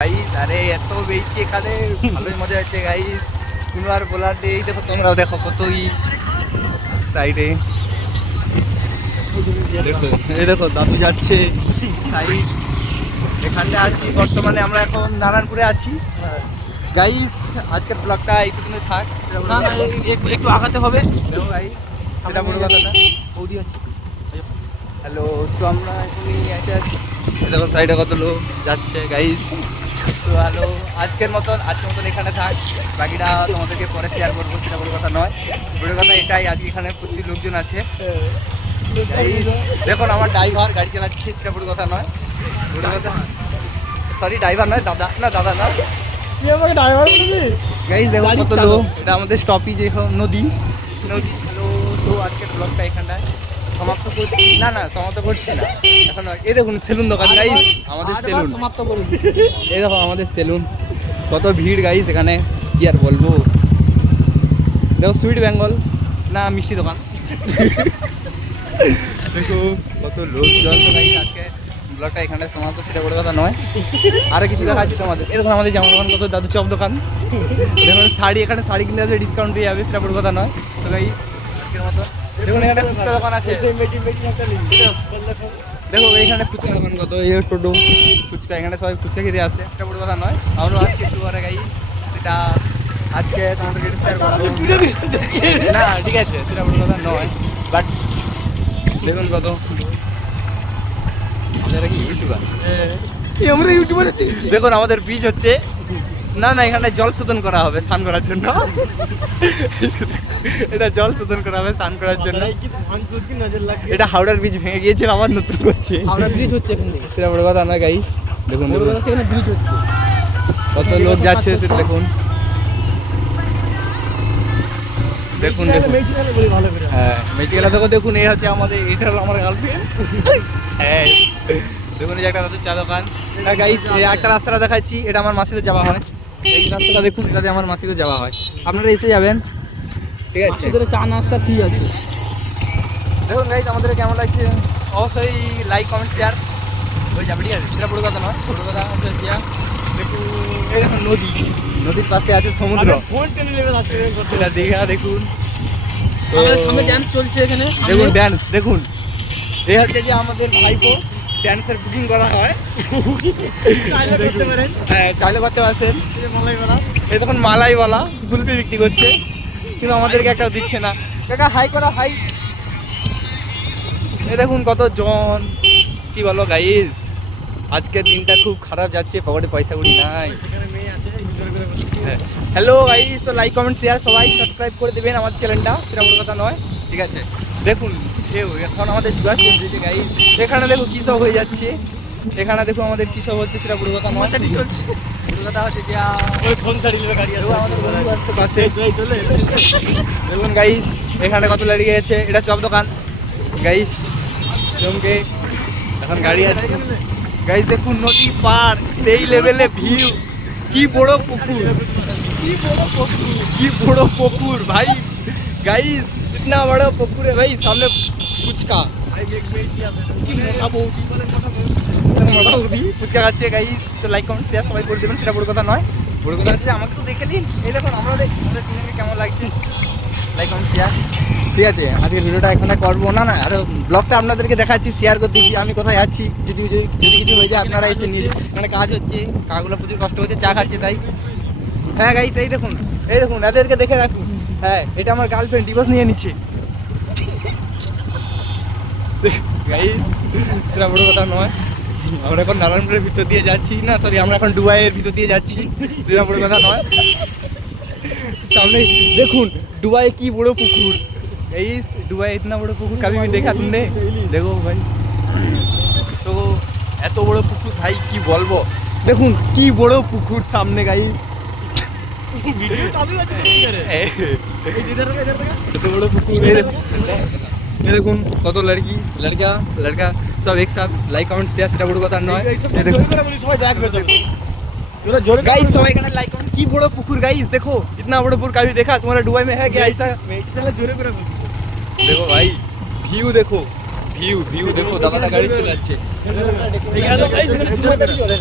Guys আরে এত বেশি এখানে ভালোই মজা হচ্ছে গাইস, কোনো আর বলার নেই। দেখো তোমরাও দেখো কতই সাইডে, দেখো এই দেখো দাদু যাচ্ছে সাইড। এখানটা আছি বর্তমানে, আমরা এখন নারায়ণপুরে আছি গাইস। আজকের ব্লগটা এইটুকুনি থাক। না না একটু আগাতে হবে। দেখো গাইস, সেটা বড় কথা না। বৌদি আছে। হ্যালো, তো আমরা এখনই এসে আছি। দেখো সাইডে কত লোক যাচ্ছে গাইস। তো হ্যালো, আজকের মতন এখানে থাক, বাকিটা তোমাদেরকে পরে শেয়ার করবো, সেটা বড় কথা নয়। বড় কথা এটাই, আজকে এখানে প্রচুর লোকজন আছে। দেখুন আমার ড্রাইভার গাড়ি চালাচ্ছে, সেটা বড় কথা নয়। বড় কথা সরি, ড্রাইভার নয়, দাদা না, দাদা না, গাইস দেখো কত লোক। এটা আমাদের স্টপই, যে নদী নদী। হ্যালো, তো আজকের ব্লগটা এখানটায় সমাপ্ত করছি। না না, সমাপ্ত করছি না এখন। এই দেখুন সেলুন দোকান গাইস, আমাদের সেলুন সমাপ্ত করুন। এই দেখো আমাদের সেলুন, কত ভিড় গাইস এখানে, কি আর বলবো। দেখো সুইট বেঙ্গল না মিষ্টি দোকান। দেখো কত লোকজন। তো গাইস আজকে ব্লগটা এখানে সমাপ্ত, সেটা বড় কথা নয়। আরো কিছু দেখাচ্ছি তোমাদের। এই দেখুন আমাদের জামা দোকান, কত দাদু চপ দোকান। দেখুন শাড়ি, এখানে শাড়ি কিনলে আসলে ডিসকাউন্ট পেয়ে যাবে, সেটা বড় কথা নয়। তো গাইস আজকের মতো দেখুন এখানে ফুচকা দোকান আছে। দেখো এইখানে ফুচকা দোকান, কত এই টোটো ফুচকা, এখানে সবাই ফুচকা খেতে আসে, সেটা বড় কথা নয়। আমরা আসছি একটু পরে গাইস, সেটা আজকে তোমাদেরকে শেয়ার করবো না, ঠিক আছে, সেটা বড় কথা নয়। বাট দেখুন কত আমরা ইউটিউবার আছি। দেখুন আমাদের বীজ হচ্ছে, না না, এখানে জল শোধন করা হবে স্নান করার জন্য। এটা জল শোধন করা হবে স্নান করার জন্য। এটা হাওড়ার ব্রিজ ভেঙে গিয়েছিল, আবার নতুন করছে। হাওড়া ব্রিজ হচ্ছে এখান থেকে। সেটা বড় কথা না গাইস। দেখুন বড় কথা হচ্ছে এখানে ব্রিজ হচ্ছে। কত লোক যাচ্ছে, সেটা দেখুন। দেখুন দেখুন, হ্যাঁ মেজিকেলা দেখো। দেখুন এই হচ্ছে আমাদের, এটা হলো আমার গার্লফ্রেন্ড। হ্যাঁ দেখুন, এই যে একটা চা দোকান। হ্যাঁ গাইস, এই একটা রাস্তাটা দেখাচ্ছি, এটা আমার মাসিদের যাওয়া হয়। এই রাস্তাটা দেখুন, এটাতে আমার মাসিদের যাওয়া হয়, আপনারা এসে যাবেন, ঠিক আছে। মাসিদের চা নাস্তা ফ্রি আছে। দেখুন গাইস আমাদের কেমন লাগছে, অবশ্যই লাইক কমেন্ট শেয়ার হয়ে যাবে, ঠিক আছে, সেটা বড় কথা নয়। বড় কথা হচ্ছে দেখুন এই দেখুন নদী, নদীর পাশে আছে সমুদ্র, সেটা দীঘা। দেখুন আমাদের সামনে ডান্স চলছে এখানে। দেখুন ড্যান্স দেখুন। এই হচ্ছে যে আমাদের ভাইপো, ড্যান্সের বুকিং করা হয়, হ্যাঁ চাইলে করতে পারছেন। এই দেখুন মালাইওয়ালা কুলপি বিক্রি করছে, কিন্তু আমাদেরকে একটাও দিচ্ছে না। কাকা হাই করা, হাই। এই দেখুন কত জন, কি বলো গাইস, আজকের দিনটা খুব খারাপ যাচ্ছে, পকেটে পয়সা উড়ি নাই। হ্যালো গাইস, তো লাইক কমেন্ট শেয়ার সবাই সাবস্ক্রাইব করে দেবেন আমার চ্যানেলটা, সেটা বড় কথা নয়, ঠিক আছে। দেখুন এখন আমাদের জুয়া চলছে গাইস, এখানে দেখো কী সব হয়ে যাচ্ছে, এখানে দেখো আমাদের কী সব হচ্ছে, সেটা বড় কথা নয়। চলছে। বড় কথা হচ্ছে যে আমাদের বন্ধু আসছে পাশে। দেখুন গাইস এখানে কত গাড়ি গেছে, এটা চপ দোকান গাইস। জমকে এখন গাড়ি আছে গাইস। দেখুন নদী পার, সেই লেভেলে ভিউ, কি বড় পুকুর, কি বড় পুকুর ভাই। গাইস इतना बड़ा पुकुर है भाई, सामने ফুচকা, মোটা বৌদি ফুচকা খাচ্ছে গাইস। তো লাইক কমেন্ট শেয়ার সবাই করে দেবেন, সেটা বড় কথা নয়। বড় কথা হচ্ছে আমাকে তো দেখে নিন। এই দেখুন আমাদের তিনজনকে কেমন লাগছে, লাইক কমেন্ট শেয়ার, ঠিক আছে। আজকের ভিডিওটা এখানে করবো না, না আর ব্লগটা আপনাদেরকে দেখাচ্ছি, শেয়ার করতেছি আমি কোথায় যাচ্ছি। যদি কিছু হয়ে যায় আপনারা এসে নিন, মানে কাজ হচ্ছে, কাজগুলো প্রচুর কষ্ট হচ্ছে, চা খাচ্ছে তাই। হ্যাঁ গাইস এই দেখুন এদেরকে দেখে রাখুন। হ্যাঁ এটা আমার গার্লফ্রেন্ড, ডিভোর্স নিয়ে নিচ্ছে গাইস, সেটা বড় কথা নয়। আমরা এখন নারায়ণপুরের ভিতর দিয়ে যাচ্ছি, না সরি, আমরা এখন ডুবাইয়ের ভিতর দিয়ে যাচ্ছি, সেটা বড় কথা নয়। সামনে দেখুন ডুবাই কি বড় পুকুর, এই ডুবাই ইতনা বড় পুকুর কभी भी देखा तुमने, দেখো ভাই। তো এত বড় পুকুর ভাই কি বলবো, দেখুন কি বড় পুকুর সামনে গাইস। এত বড় পুকুর, ये देखুন কত লড়কি লড়কা লড়কা সব एक साथ लाइक कमेंट शेयर, সেটা বড় কথা নয়। এই দেখুন गाइस সবাই এখানে লাইক কমেন্ট, কি বড় পুকুর गाइस, देखो इतना बड़ा पुकुर कभी देखा तुम्हारा दुबई में है क्या ऐसा। देखो भाई व्यू देखो, व्यू देखो दादा गाड़ी चलाচ্ছে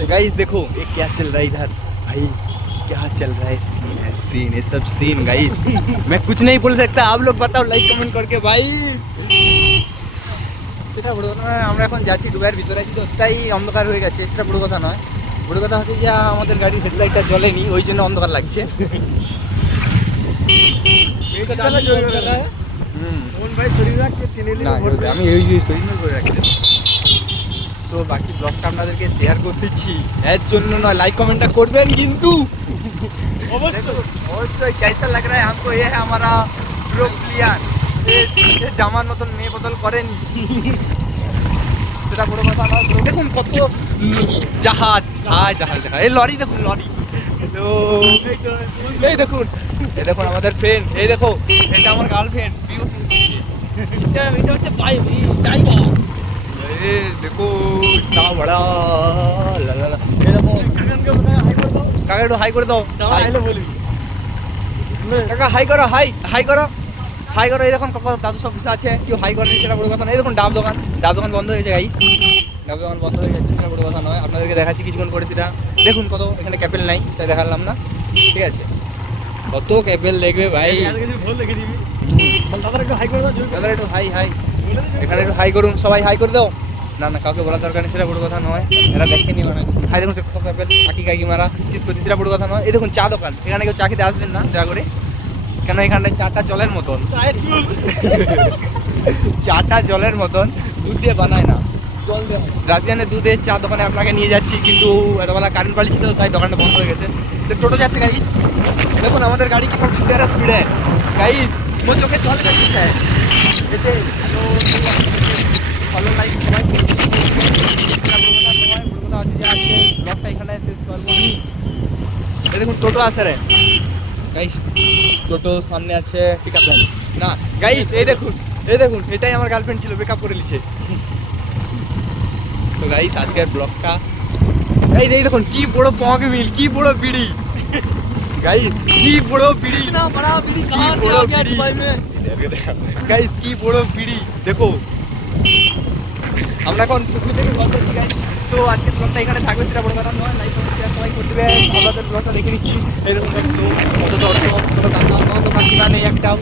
गाइस देखो ये क्या चल रहा है इधर भाई क्या चल रहा है सीन ये सब सीन गाइस मैं कुछ नहीं बोल सकता आप लोग बताओ लाइक कमेंट करके भाई সেটা বড় কথা নয় আমরা এখন যাচ্ছি ডুবাইয়ের ভিতরে কিন্তু তাই অন্ধকার হয়ে গেছে সেটা বড় কথা নয় বড় কথা হচ্ছে যে আমাদের গাড়ির হেডলাইটটা জ্বলেনি ওই জন্য অন্ধকার লাগছে না আমি এই সরিয়ে করে রাখি তো বাকি ব্লগটা আপনাদেরকে শেয়ার করতেছি এর জন্য নয় লাইক কমেন্টটা করবেন কিন্তু অবশ্যই कैसा लग रहा है हमको ये है हमारा प्रो प्लेयर ये জামার মতন মেয়ে বদল করেনি সেটা বড় কথা নয় দেখুন কত জাহাজ জাহাজ দেখা এই লরি দেখুন লরি তো এই দেখুন আমাদের ফ্রেন্ড এই দেখো এটা আমার গার্লফ্রেন্ড এটা হচ্ছে টাইগার ए देखो इतना बड़ा ला ला ला ये देखो काका একটু হাই করে দাও হাইলে বলি কাকা হাই করো হাই করো এই দেখুন কাকা দাদু সব বসে আছে কেউ হাই করেনি সেটা বড় কথা নয় এই দেখুন ডাব দোকান বন্ধ হয়ে গেছে গাইস ডাব দোকান বন্ধ হয়ে গেছে সেটা বড় কথা নয় আপনাদেরকে দেখাচ্ছি কিছুক্ষণ পরে সেটা দেখুন কত এখানে ক্যাপেল নাই তাই দেখালাম না ঠিক আছে কত ক্যাপেল দেখবে ভাই দাদা একটু হাই করে দাও দাদা একটু হাই এখানে একটু হাই করুন সবাই হাই করে দাও না কাউকে বলার দরকার নেই সেটা বড় কথা নয় এরা দেখেনি মানে হাই দেখুন কত ক্যাপেল কাকি মারা কিস করছি সেটা বড় কথা নয় এই দেখুন চা দোকান এখানে কেউ চা খেতে আসবেন না দয়া করে কেন এখানে চাটা জলের মতন চাটা জলের মতন দুধ দিয়ে বানায় না জল দেওয়া রাশিয়ানের দুধের চা দোকানে আপনাকে নিয়ে যাচ্ছি কিন্তু এতবেলা কারেন্ট পালিয়েছে তো তাই দোকানটা বন্ধ হয়ে গেছে তো টোটো যাচ্ছে গাইস দেখুন আমাদের গাড়ি কিরকম স্পিডে গাইস वो চোখে জল বেরিয়েছে এতে হ্যালো লাইক সবাই আজকে ব্লগটা এখানে শেষ করবো এই দেখুন টোটো আছে রে গাইস টোটো সামনে আছে পিকআপ ভ্যান না গাইস এই দেখুন এটাই আমার গার্লফ্রেন্ড ছিল ব্রেকআপ করে নিয়েছে তো গাইস আজকের ব্লগটা গাইস এই দেখুন কি বড় পগ মিল কি বড় বিড়ি गाइस की बड़ो बीड़ी इतना बड़ा बीड़ी कहां से आ गया दुबई में गाइस की बड़ो बीड़ी देखो আমরা এখন পুকুর থেকে ব্লগ করছি গাইস তো আজকে ব্লগটা এখানে থাকবে সেটা বড় কথা নয় লাইক কমেন্ট শেয়ার সবাই করতে হবে আমাদের ব্লগটা দেখে নিচ্ছি এরকম দেখো কত দর্শক কত কাকা কত কাকিমা নেই একটাও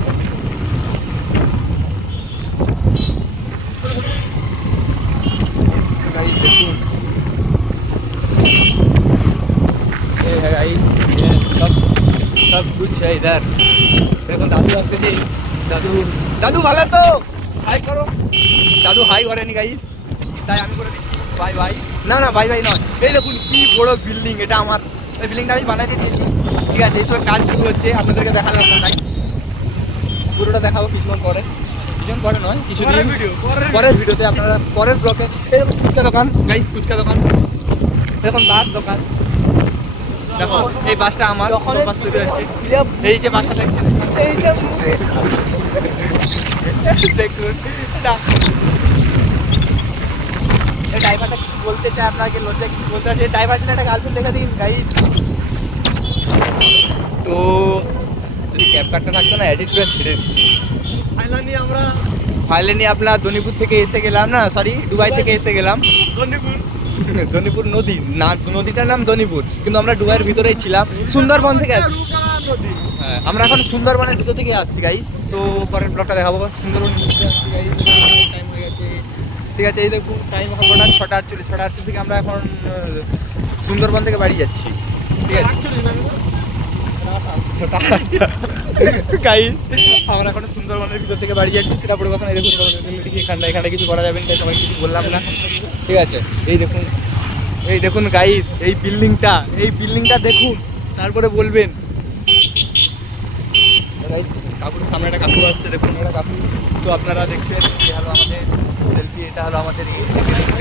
গাইস দেখুন ये है गाइस सब कुछ है इधर देखो दादू আসছে দাদু ভালো তো হাই করো দাদু হাই করেনি গাইস তাই আমি করে দিচ্ছি বাই না বাই নয় এই দেখুন কি বড় বিল্ডিং এটা আমার এই বিল্ডিংটা আমি বানাইতে দিয়েছি ঠিক আছে এই সময় কাজ শুরু হচ্ছে আপনাদেরকে দেখালাম না তাই পুরোটা দেখাবো কিছুক্ষণ পরে নয় কিছুদিন পরের ভিডিওতে আপনারা পরের ব্লগে এরকম ফুচকা দোকান গাইস ফুচকা দোকান এরকম বাস দোকান দেখো এই বাসটা আমার বাস তৈরি হচ্ছে এই যে বাসটা দেখছেন এই যে দেখুন এই ড্রাইভারটা কিছু বলতে চায় আপনাকে লজ্জা কিছু বলতে চায় ড্রাইভার জন্য একটা গার্লফ্রেন্ড দেখা দিন গাইস তো যদি ক্যাব কাটটা থাকতো না এডিট করে ছেড়ে দিই ফাইনালি আমরা দনিপুর থেকে এসে গেলাম না সরি দুবাই থেকে এসে গেলাম দনিপুর নদী না নদীটার নাম দনিপুর কিন্তু আমরা ডুবাইয়ের ভিতরেই ছিলাম সুন্দরবন থেকে হ্যাঁ আমরা এখন সুন্দরবনের ভিতর থেকে আসছি গাইস তো পরের ব্লগটা দেখাবো সুন্দরবন আসছি গাইস টাইম হয়ে গেছে ঠিক আছে এই দেখুন টাইম এখন কটা 6:48 থেকে আমরা এখন সুন্দরবন থেকে বাড়ি যাচ্ছি ঠিক আছে গাইস আমরা এখন সুন্দরবনের ভিতর থেকে বাড়ি যাচ্ছি সেটা বড় কথা না দেখুন এখানটা কিছু করা যাবে না সবাই কিছু বললাম না ঠিক আছে এই দেখুন গাইস এই বিল্ডিংটা দেখুন তারপরে বলবেন গাইস কাকুর সামনে একটা কাকু আসছে দেখুন একটা কাকু তো আপনারা দেখছেন এটা হলো আমাদের সেলফি এটা হলো আমাদের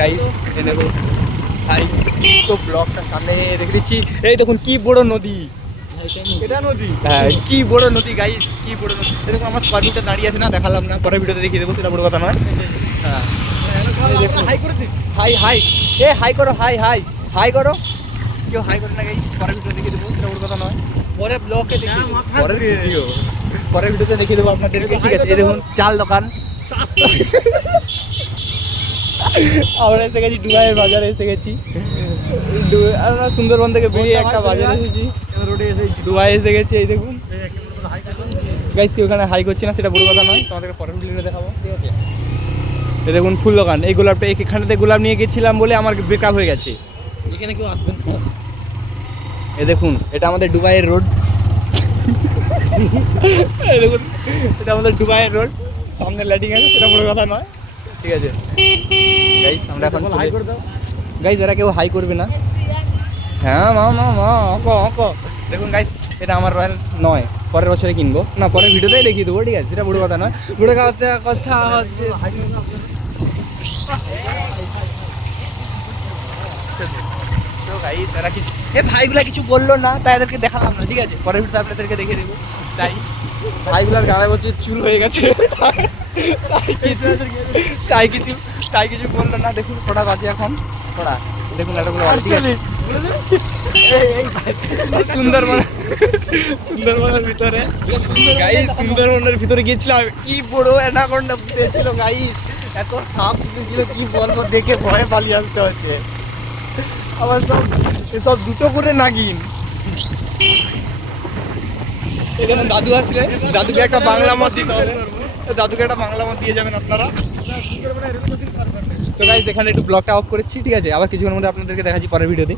গাইস এই দেখুন ভাই তো ব্লগটা সামনে রেখে দিচ্ছি এই দেখুন কি বড় নদী এটা নদী হ্যাঁ কি বড় নদী গাইস কি বড় নদী এই দেখুন আমার স্কর্পিওটা দাঁড়িয়ে আছে না দেখালাম না পরের ভিডিওতে দেখিয়ে দেবো সেটা বড় কথা নয় হ্যাঁ হাই করে দিন হাই এ হাই করো হাই করো কেউ হাই করে না গাইস পরের ভিডিও দেখিয়ে দেবো সেটা বড় কথা নয় পরে ব্লগে দেখি পরের ভিডিওতে দেখিয়ে দেবো আপনাদের ঠিক আছে এই দেখুন চাল দোকান আমরা এসে গেছি দুবাইয়ের বাজারে এসে গেছি। আমরা সুন্দরবন থেকে বেরিয়ে একটা বাজারে এসেছি, রোডে এসে দুবাই এসে গেছি। এই দেখুন গাইস, কি ওখানে হাই করছি না সেটা বড় কথা নয়, তোমাদেরকে পরের ভিডিওতে দেখাবো, ঠিক আছে? এই দেখুন ফুল দোকান, এই গোলাপটা এখানটাতে গোলাপ নিয়ে গেছিলাম বলে আমার ব্রেকআপ হয়ে গেছে। এখানে কেউ আসবেন? এই দেখুন এটা আমাদের দুবাইয়ের রোড। এই দেখুন এটা আমাদের দুবাইয়ের রোড, সামনে লাইটিং আছে সেটা বড় কথা নয়, ঠিক আছে গাইস? আমরা এখন হাই করে দাও। গাইস এরা কেউ হাই করবে না। হ্যাঁ মা মা মা অঙ্ক অঙ্ক। দেখুন গাইস এটা আমার রয়্যাল নয়, পরের বছরে কিনবো, না পরের ভিডিওতেই দেখিয়ে দেবো, ঠিক আছে? সেটা বড় কথা নয়, বড় কথা হচ্ছে তো গাইস এরা কিছু, এ ভাইগুলা কিছু বললো না তাই এদেরকে দেখালাম না, ঠিক আছে? পরের ভিডিওতে আপনাদেরকে দেখে দেবো। তাই ভাইগুলার গাড়ে বছর চুল হয়ে গেছে, তাই কিছু বললো না। দেখুন কটা বাজে এখন, কটা দেখুন একটা করে ঠিক আছে? সুন্দরবনের ভিতরে গাইস, সুন্দরবনের ভিতরে গিয়েছিলাম, কি বড় অ্যানাকোন্ডা বসেছিল গাইস, এত সাপ বসেছিল কি বলবো, দেখে ভয়ে পালিয়ে আসতে হচ্ছে। আবার সব দুটো করে নাগিন। এই দেখুন দাদু আসলে, দাদুকে একটা বাংলা মত দিতে হবে, দাদুকে একটা বাংলা মত দিয়ে যাবেন আপনারা। তো গাইস এখানে একটু ব্লগটা অফ করেছি, ঠিক আছে? আবার কিছুক্ষণের মধ্যে আপনাদেরকে দেখাচ্ছি পরের ভিডিওতে।